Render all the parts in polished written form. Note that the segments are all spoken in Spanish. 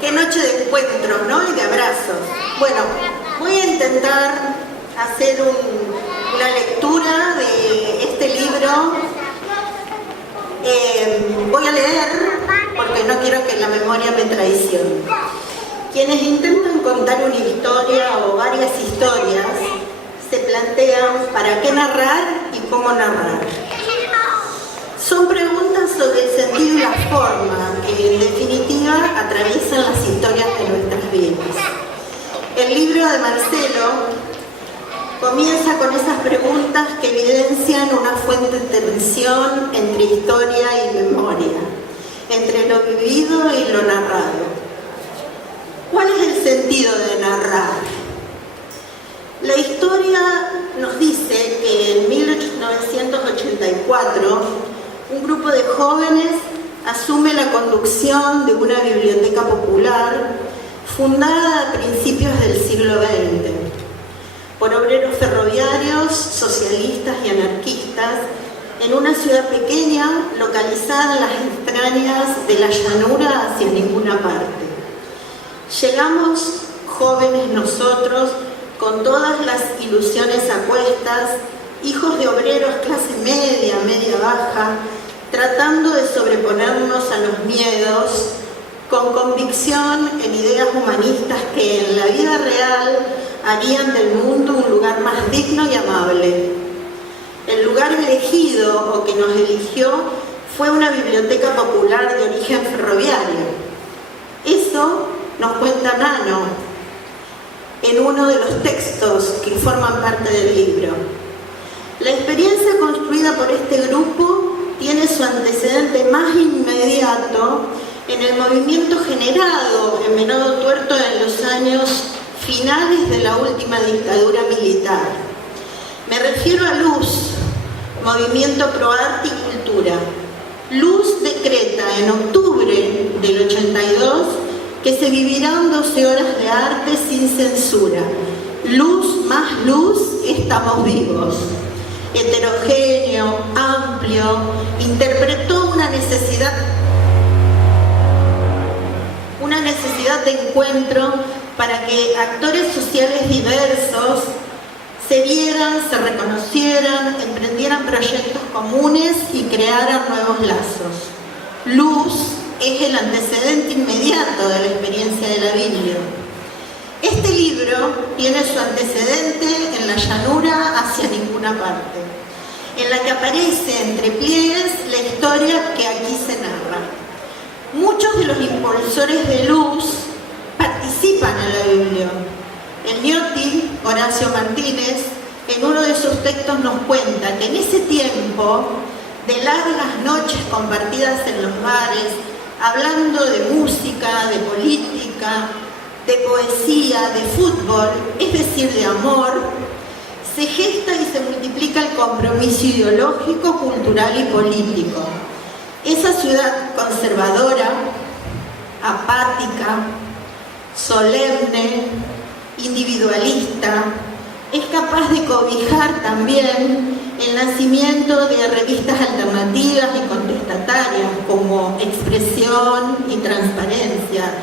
Qué noche de encuentros, ¿no? Y de abrazos. Bueno, voy a intentar hacer una lectura de este libro. Voy a leer porque no quiero que la memoria me traicione. Quienes intentan contar una historia o varias historias se plantean para qué narrar y cómo narrar. Son preguntas sobre el sentido y la forma que en definitiva atraviesan las historias de nuestras vidas. El libro de Marcelo comienza con esas preguntas que evidencian una fuerte tensión entre historia y memoria, entre lo vivido y lo narrado. ¿Cuál es el sentido de narrar? La historia nos dice que en 1984 un grupo de jóvenes asume la conducción de una biblioteca popular fundada a principios del siglo XX por obreros ferroviarios, socialistas y anarquistas en una ciudad pequeña localizada en las entrañas de la llanura hacia ninguna parte. Llegamos jóvenes nosotros con todas las ilusiones a cuestas, hijos de obreros clase media, media baja, tratando de sobreponernos a los miedos, con convicción en ideas humanistas que en la vida real harían del mundo un lugar más digno y amable. El lugar elegido o que nos eligió fue una biblioteca popular de origen ferroviario. Eso nos cuenta Nano en uno de los textos que forman parte del libro. La experiencia construida por este grupo tiene su antecedente más inmediato en el movimiento generado en Venado Tuerto en los años finales de la última dictadura militar. Me refiero a Luz, Movimiento Pro Arte y Cultura. Luz decreta en octubre del 82 que se vivirán 12 horas de arte sin censura. Luz más luz, estamos vivos. Heterogéneo, amplio, interpretó una necesidad de encuentro para que actores sociales diversos se vieran, se reconocieran, emprendieran proyectos comunes y crearan nuevos lazos. Luz es el antecedente inmediato de la experiencia de la Biblia. Este libro tiene su antecedente en la llanura hacia ninguna parte, en la que aparece entre pliegues la historia que aquí se narra. Muchos de los impulsores de Luz participan en la Biblia. El ñoti, Horacio Martínez, en uno de sus textos nos cuenta que en ese tiempo de largas noches compartidas en los bares, hablando de música, de política, de poesía, de fútbol, es decir, de amor, se gesta y se multiplica el compromiso ideológico, cultural y político. Esa ciudad conservadora, apática, solemne, individualista, es capaz de cobijar también el nacimiento de revistas alternativas y contestatarias como Expresión y Transparencia,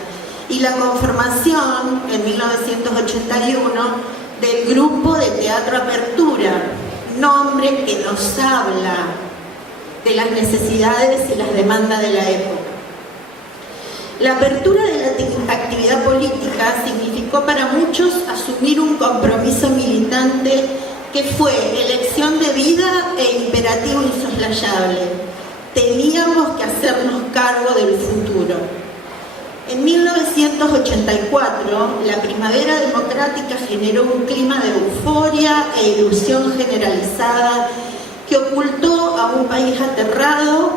y la conformación en 1981 del Grupo de Teatro Apertura, nombre que nos habla de las necesidades y las demandas de la época. La apertura de la actividad política significó para muchos asumir un compromiso militante que fue elección de vida e imperativo insoslayable. Teníamos que hacernos cargo del futuro. En 1984, la primavera democrática generó un clima de euforia e ilusión generalizada que ocultó a un país aterrado,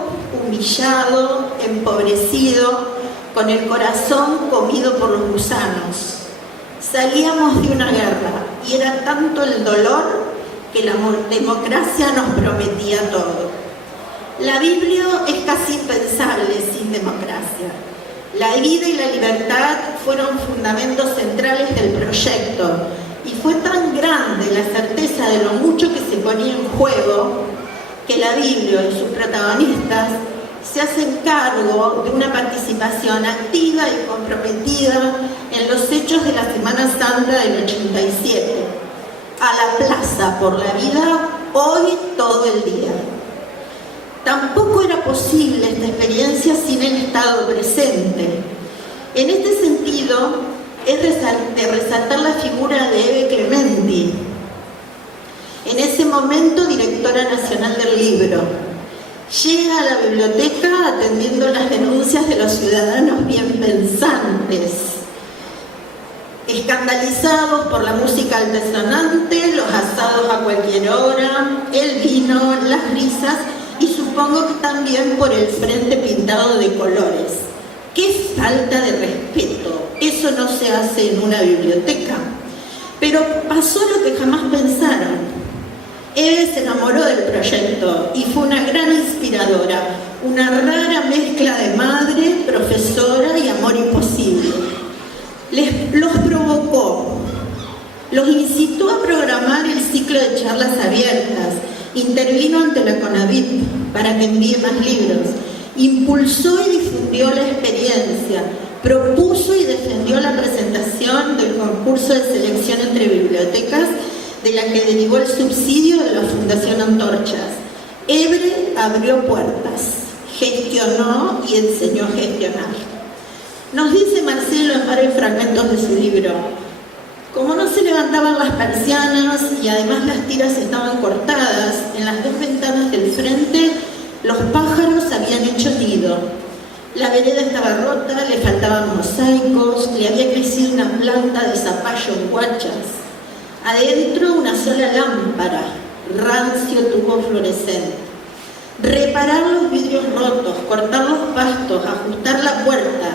humillado, empobrecido, con el corazón comido por los gusanos. Salíamos de una guerra y era tanto el dolor que la democracia nos prometía todo. La Biblia es casi impensable sin democracia. La vida y la libertad fueron fundamentos centrales del proyecto y fue tan grande la certeza de lo mucho que se ponía en juego que la Biblia y sus protagonistas se hacen cargo de una participación activa y comprometida en los hechos de la Semana Santa del 87, a la Plaza por la Vida, hoy todo el día. Tampoco era posible esta experiencia sin el Estado presente. En este sentido, es de resaltar la figura de Eve Clementi, en ese momento directora nacional del libro. Llega a la biblioteca atendiendo las denuncias de los ciudadanos bien pensantes, escandalizados por la música altisonante, los asados a cualquier hora, el vino, las risas y supongo que también por el frente pintado de colores. ¡Qué falta de respeto! Eso no se hace en una biblioteca. Pero pasó lo que jamás pensaron. Eve se enamoró del proyecto y fue una gran inspiradora, una rara mezcla de madre, profesora y amor imposible. Los provocó, los incitó a programar el ciclo de charlas abiertas, intervino ante la CONAVIP para que envíe más libros, impulsó y difundió la experiencia, propuso y defendió la presentación del concurso de selección entre bibliotecas, de la que derivó el subsidio de la Fundación Antorchas. Eve abrió puertas, gestionó y enseñó a gestionar. Nos dice Marcelo en varios fragmentos de su libro, como no se levantaban las persianas y además las tiras estaban cortadas, en las dos ventanas del frente los pájaros habían hecho nido. La vereda estaba rota, le faltaban mosaicos, le había crecido una planta de zapallo en guachas. Adentro una sola lámpara, rancio tubo fluorescente. Reparar los vidrios rotos, cortar los pastos, ajustar la puerta.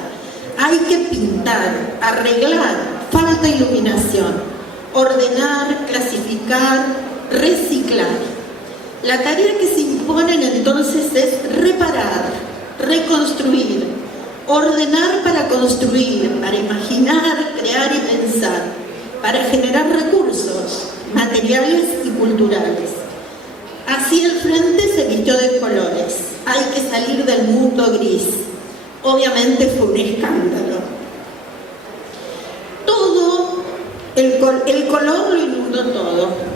Hay que pintar, arreglar, falta iluminación, ordenar, clasificar, reciclar. La tarea que se imponen entonces es reparar, reconstruir, ordenar para construir, para imaginar, crear y pensar, para generar recursos materiales y culturales. Así el frente se vistió de colores. Hay que salir del mundo gris. Obviamente fue un escándalo. Todo, el color lo inundó todo.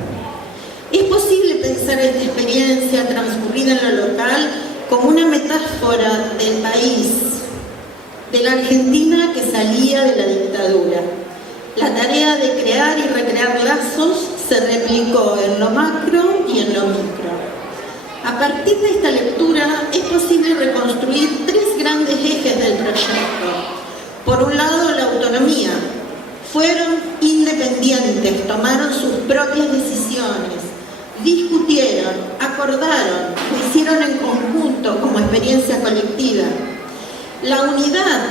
Es posible pensar esta experiencia transcurrida en lo local como una metáfora del país, de la Argentina que salía de la dictadura. La tarea de crear y recrear lazos se replicó en lo macro y en lo micro. A partir de esta lectura es posible reconstruir tres grandes ejes del proyecto. Por un lado, la autonomía. Fueron independientes, tomaron sus propias decisiones, discutieron, acordaron, lo hicieron en conjunto como experiencia colectiva. La unidad.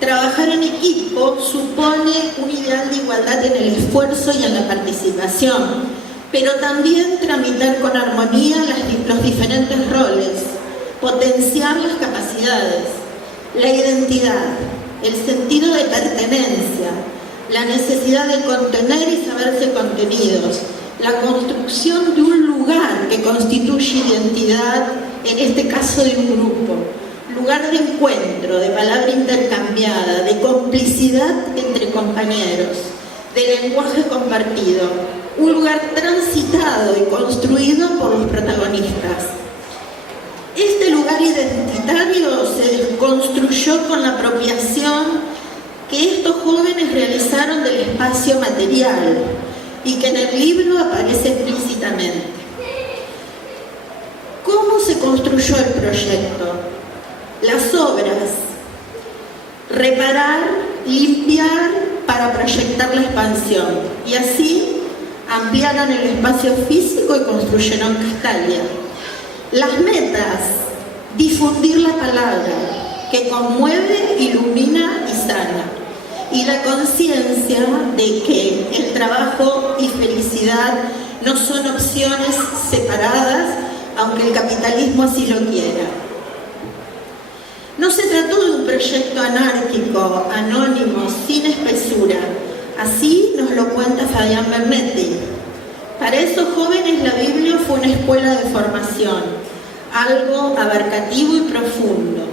Trabajar en equipo supone un ideal de igualdad en el esfuerzo y en la participación, pero también tramitar con armonía los diferentes roles, potenciar las capacidades, la identidad, el sentido de pertenencia, la necesidad de contener y saberse contenidos, la construcción de un lugar que constituye identidad, en este caso de un grupo. Lugar de encuentro, de palabra intercambiada, de complicidad entre compañeros, de lenguaje compartido, un lugar transitado y construido por los protagonistas. Este lugar identitario se construyó con la apropiación que estos jóvenes realizaron del espacio material y que en el libro aparece explícitamente. ¿Cómo se construyó el proyecto? Las obras, reparar, limpiar para proyectar la expansión y así ampliaron el espacio físico y construyeron Castalia. Las metas, difundir la palabra que conmueve, ilumina y sana, y la conciencia de que el trabajo y felicidad no son opciones separadas, aunque el capitalismo así lo quiera. No se trató de un proyecto anárquico, anónimo, sin espesura. Así nos lo cuenta Fabián Bernetti. Para esos jóvenes la Biblia fue una escuela de formación. algo abarcativo y profundo.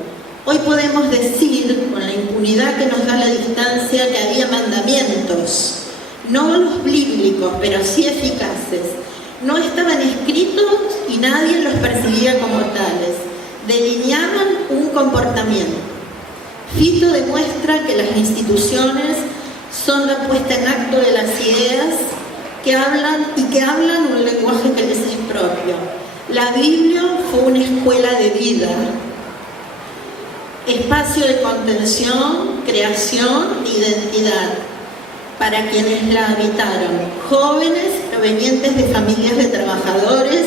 Hoy podemos decir, con la impunidad que nos da la distancia, que había mandamientos, no los bíblicos, pero sí eficaces. No estaban escritos y nadie los percibía como tales. Delineaban un comportamiento. Fito demuestra que las instituciones son la puesta en acto de las ideas que hablan un lenguaje que les es propio. La Biblia fue una escuela de vida, espacio de contención, creación e identidad para quienes la habitaron, jóvenes provenientes de familias de trabajadores,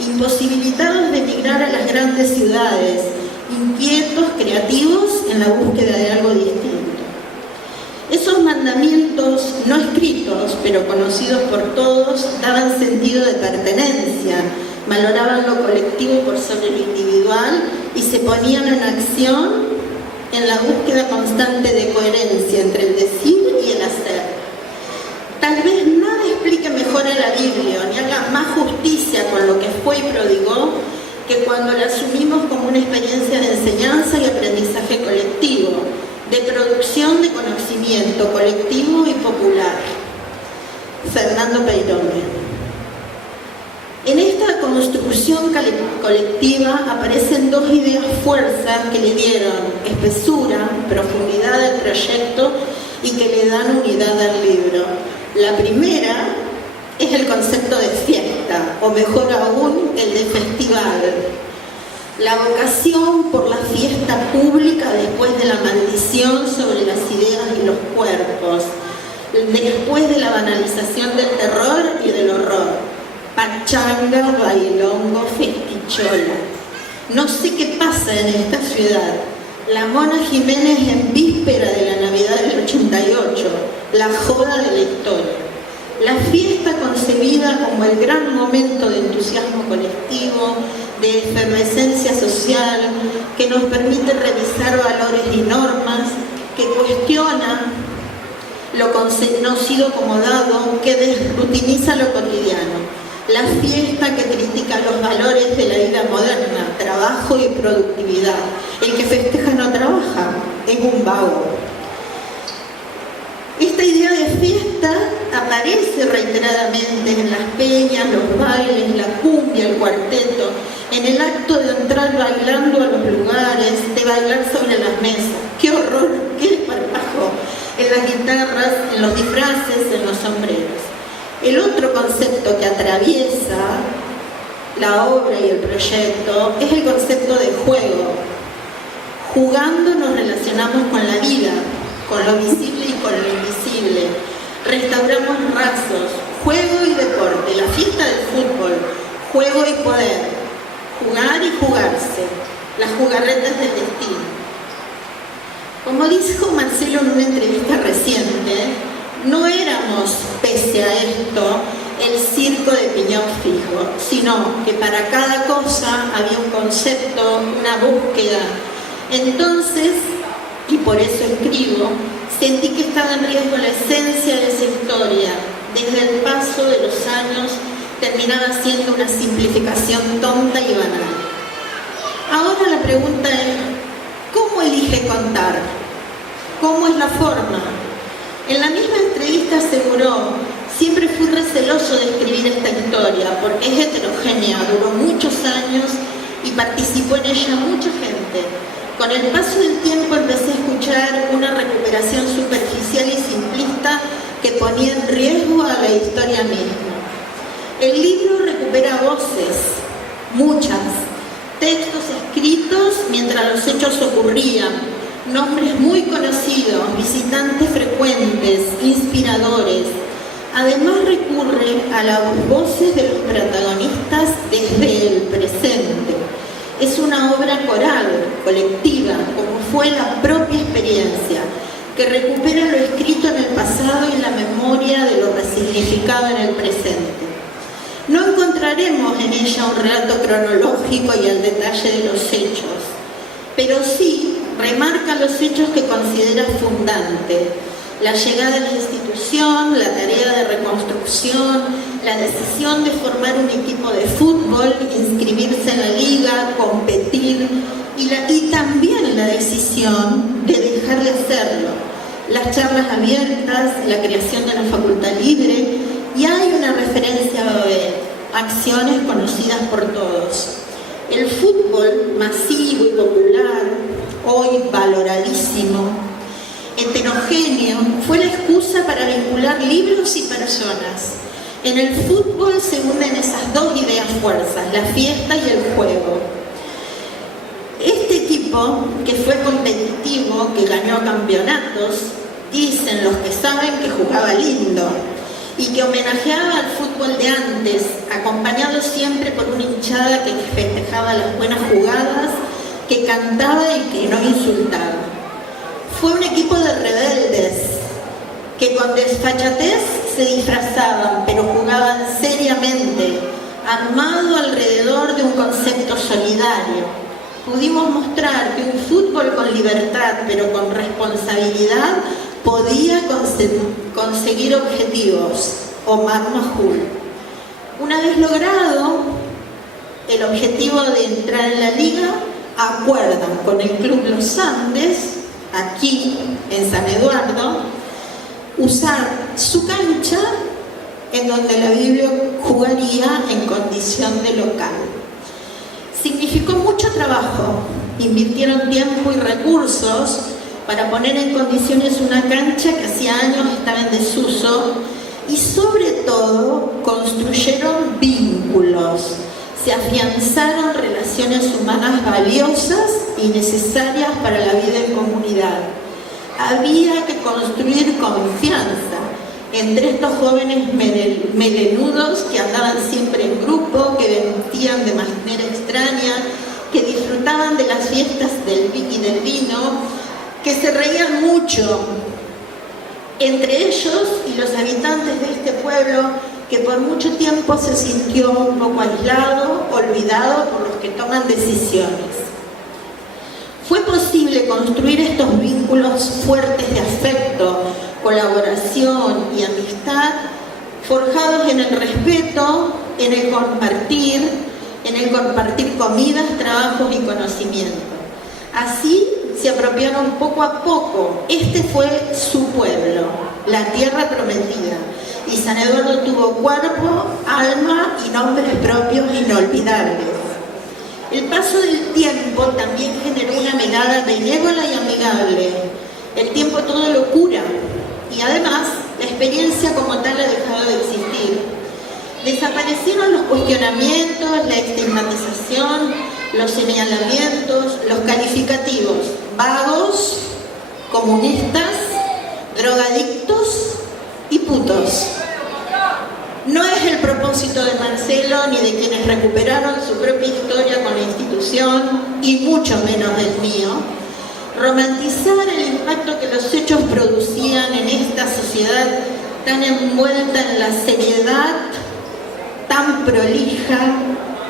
imposibilitados de emigrar a las grandes ciudades, inquietos, creativos en la búsqueda de algo distinto. Esos mandamientos no escritos, pero conocidos por todos, daban sentido de pertenencia, valoraban lo colectivo por sobre lo individual y se ponían en acción en la búsqueda constante de coherencia entre el decir y el hacer. Tal vez nada explique mejor a la Biblia, ni haga más justicia con lo que fue y prodigó, que cuando la asumimos como una experiencia de enseñanza y aprendizaje colectivo, de producción de conocimiento colectivo y popular. Fernando Peirone. En esta construcción colectiva aparecen dos ideas fuerzas que le dieron espesura, profundidad al proyecto y que le dan unidad al libro. La primera es el concepto de fiesta, o mejor aún, el de festival. La vocación por la fiesta pública después de la maldición sobre las ideas y los cuerpos, después de la banalización del terror y del horror. Pachanga, bailongo, festichola. No sé qué pasa en esta ciudad. La Mona Jiménez en víspera de la Navidad del 88, la joda de la historia. La fiesta concebida como el gran momento de entusiasmo colectivo, de efervescencia social, que nos permite revisar valores y normas, que cuestiona lo conocido como dado, que desrutiniza lo cotidiano. La fiesta que critica los valores de la vida moderna, trabajo y productividad. El que festeja no trabaja, es un vago. Esta idea de fiesta aparece reiteradamente en las peñas, los bailes, la cumbia, el cuarteto, en el acto de entrar bailando a los lugares, de bailar sobre las mesas. ¡Qué horror! ¡Qué desparpajo! En las guitarras, en los disfraces, en los sombreros. El otro concepto que atraviesa la obra y el proyecto es el concepto de juego. Jugando nos relacionamos con la vida, con lo visible y con lo invisible. Restauramos razos, juego y deporte, la fiesta del fútbol, juego y poder, jugar y jugarse, las jugarretas del destino. Como dijo Marcelo en una entrevista reciente, no éramos, pese a esto, el circo de piñón fijo, sino que para cada cosa había un concepto, una búsqueda. Entonces, y por eso escribo, sentí que estaba en riesgo la esencia de esa historia. Desde el paso de los años terminaba siendo una simplificación tonta y banal. Ahora la pregunta es, ¿cómo elige contar? ¿Cómo es la forma? En la misma entrevista aseguró, siempre fui receloso de escribir esta historia porque es heterogénea, duró muchos años y participó en ella mucha gente. Con el paso del tiempo empecé a escuchar una recuperación superficial y simplista que ponía en riesgo a la historia misma. El libro recupera voces, muchas, textos escritos mientras los hechos ocurrían, nombres muy conocidos, visitantes frecuentes, inspiradores. Además recurre a las voces de los protagonistas desde el presente. Es una obra coral, colectiva, como fue la propia experiencia, que recupera lo escrito en el pasado y la memoria de lo resignificado en el presente. No encontraremos en ella un relato cronológico y al detalle de los hechos, pero sí remarca los hechos que considera fundante: la llegada a la institución, la tarea de reconstrucción, la decisión de formar un equipo de fútbol, inscribirse en la liga, competir y también la decisión de dejar de hacerlo. Las charlas abiertas, la creación de la facultad libre, y hay una referencia a Babel, acciones conocidas por todos. El fútbol masivo y popular, hoy valoradísimo, heterogéneo, fue la excusa para vincular libros y personas. En el fútbol se unen esas dos ideas fuerzas, la fiesta y el juego. Este equipo, que fue competitivo, que ganó campeonatos, dicen los que saben que jugaba lindo y que homenajeaba al fútbol de antes, acompañado siempre por una hinchada que festejaba las buenas jugadas, que cantaba y que no insultaba. Fue un equipo de rebeldes que con desfachatez se disfrazaban, pero jugaban seriamente, armado alrededor de un concepto solidario. Pudimos mostrar que un fútbol con libertad, pero con responsabilidad, podía conseguir objetivos, o magno jul. Una vez logrado el objetivo de entrar en la liga, acuerdan con el Club Los Andes, aquí en San Eduardo, usar su cancha en donde la Biblia jugaría en condición de local. Significó mucho trabajo, invirtieron tiempo y recursos para poner en condiciones una cancha que hacía años estaba en desuso y sobre todo construyeron vínculos, se afianzaron relaciones humanas valiosas y necesarias para la vida en comunidad. Había que construir confianza entre estos jóvenes melenudos que andaban siempre en grupo, que vestían de manera extraña, que disfrutaban de las fiestas y del vino, que se reían mucho entre ellos y los habitantes de este pueblo que por mucho tiempo se sintió un poco aislado, olvidado por los que toman decisiones. Fue posible construir estos vínculos fuertes de afecto, colaboración y amistad, forjados en el respeto, en el compartir comidas, trabajos y conocimiento. Así se apropiaron poco a poco. Este fue su pueblo, la tierra prometida. Y San Eduardo tuvo cuerpo, alma y nombres propios inolvidables. El paso del tiempo también generó una mirada benévola y amigable. El tiempo todo lo cura y además la experiencia como tal ha dejado de existir. Desaparecieron los cuestionamientos, la estigmatización, los señalamientos, los calificativos: vagos, comunistas, drogadictos y putos. No es el propósito de Marcelo ni de quienes recuperaron su propia historia con la institución, y mucho menos del mío, romantizar el impacto que los hechos producían en esta sociedad tan envuelta en la seriedad, tan prolija,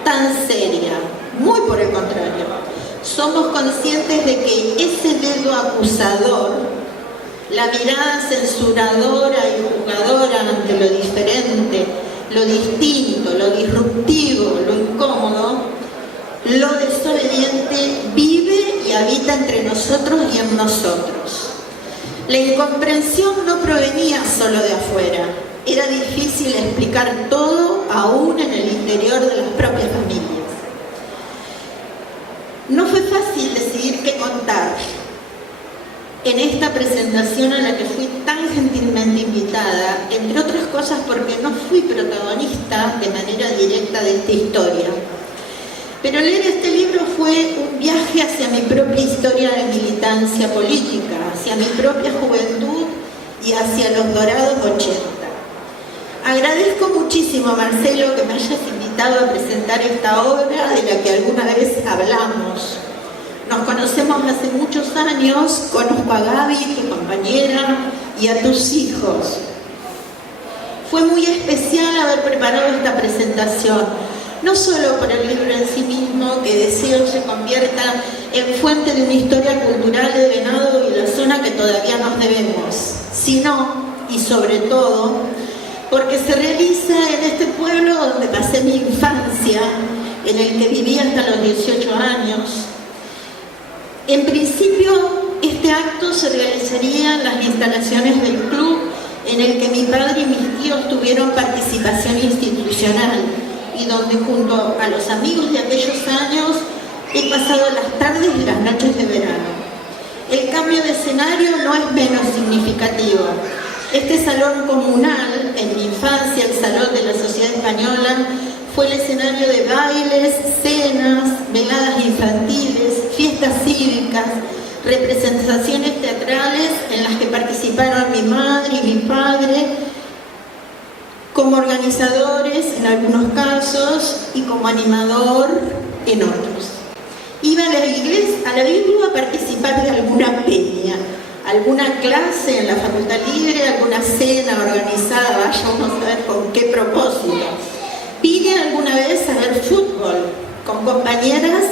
tan seria. Muy por el contrario, somos conscientes de que ese dedo acusador, la mirada censuradora y juzgadora ante lo diferente, lo distinto, lo disruptivo, lo incómodo, lo desobediente, vive y habita entre nosotros y en nosotros. La incomprensión no provenía solo de afuera, era difícil explicar todo aún en el interior de las propias familias. No fue fácil decidir qué contar en esta presentación a la que fui tan gentilmente invitada, entre otras cosas porque no fui protagonista de manera directa de esta historia. Pero leer este libro fue un viaje hacia mi propia historia de militancia política, hacia mi propia juventud y hacia los dorados 80. Agradezco muchísimo, Marcelo, que me hayas invitado a presentar esta obra de la que alguna vez hablamos. Nos conocemos hace muchos años, conozco a Gaby, tu compañera, y a tus hijos. Fue muy especial haber preparado esta presentación, no solo por el libro en sí mismo, que deseo se convierta en fuente de una historia cultural de Venado y la zona que todavía nos debemos, sino, y sobre todo, porque se realiza en este pueblo donde pasé mi infancia, en el que viví hasta los 18 años. En principio, este acto se realizaría en las instalaciones del club en el que mi padre y mis tíos tuvieron participación institucional y donde junto a los amigos de aquellos años he pasado las tardes y las noches de verano. El cambio de escenario no es menos significativo. Este salón comunal, en mi infancia el Salón de la Sociedad Española, fue el escenario de bailes, cenas, veladas infantiles, fiestas cívicas, representaciones teatrales en las que participaron mi madre y mi padre como organizadores en algunos casos y como animador en otros. Iba a la iglesia, a la Biblia, a participar de alguna peña, alguna clase en la facultad libre, alguna cena organizada, vaya uno a saber con qué propósito. Vine alguna vez a ver fútbol con compañeras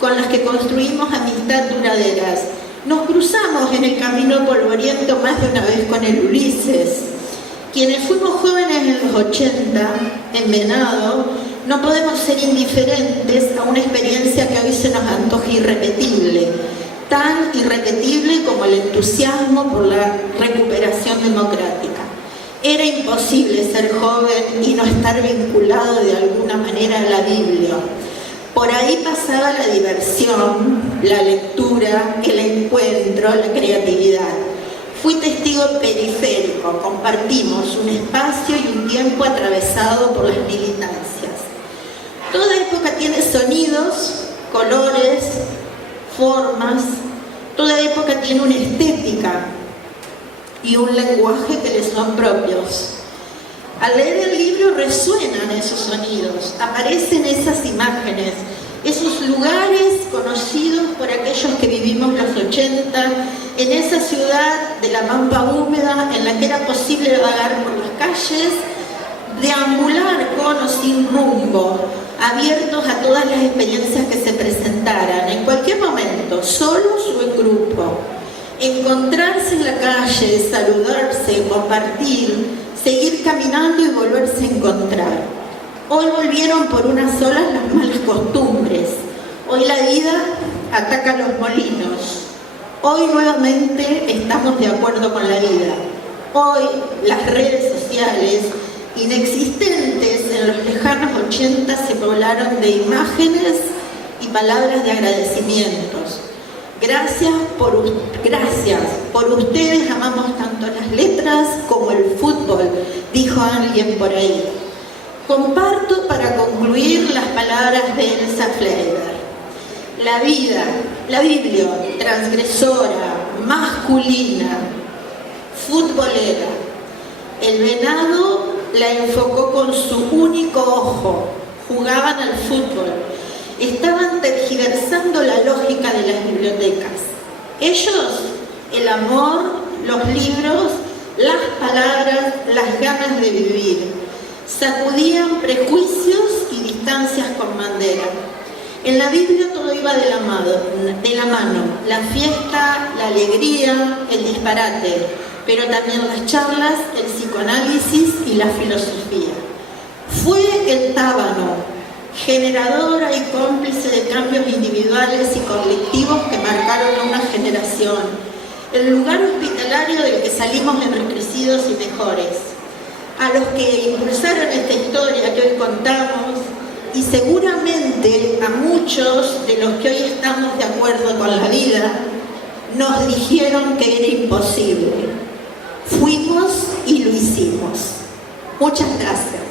con las que construimos amistad duraderas. Nos cruzamos en el camino polvoriento más de una vez con el Ulises. Quienes fuimos jóvenes en los 80, en Venado, no podemos ser indiferentes a una experiencia que hoy se nos antoja irrepetible, tan irrepetible como el entusiasmo por la recuperación democrática. Era imposible ser joven y no estar vinculado de alguna manera a la Biblia. Por ahí pasaba la diversión, la lectura, el encuentro, la creatividad. Fui testigo periférico, compartimos un espacio y un tiempo atravesado por las militancias. Toda época tiene sonidos, colores, formas, toda época tiene una estética y un lenguaje que le son propios. Al leer el libro resuenan esos sonidos, aparecen esas imágenes, esos lugares conocidos por aquellos que vivimos los 80, en esa ciudad de la pampa húmeda en la que era posible vagar por las calles, deambular con o sin rumbo, abiertos a todas las experiencias que se presentaran, en cualquier momento, solos o en grupo. Encontrarse en la calle, saludarse, compartir, seguir caminando y volverse a encontrar. Hoy volvieron por unas olas las malas costumbres. Hoy la vida ataca los molinos. Hoy nuevamente estamos de acuerdo con la vida. Hoy las redes sociales, inexistentes en los lejanos 80, se poblaron de imágenes y palabras de agradecimientos. Gracias por ustedes amamos tanto las letras como el fútbol, dijo alguien por ahí. Comparto para concluir las palabras de Elsa Fleiber. La vida, la Biblia, transgresora, masculina, futbolera. El Venado la enfocó con su único ojo. Jugaban al fútbol. Estaban tergiversando la lógica de las bibliotecas. Ellos, el amor, los libros, las palabras, las ganas de vivir. Sacudían prejuicios y distancias con bandera. En la Biblia todo iba de la mano. La fiesta, la alegría, el disparate, pero también las charlas, el psicoanálisis y la filosofía. Fue el tábano, generadora y cómplice de cambios individuales y colectivos que marcaron a una generación, el lugar hospitalario del que salimos enriquecidos y mejores. A los que impulsaron esta historia que hoy contamos, y seguramente a muchos de los que hoy estamos de acuerdo con la vida, nos dijeron que era imposible. Fuimos y lo hicimos. Muchas gracias.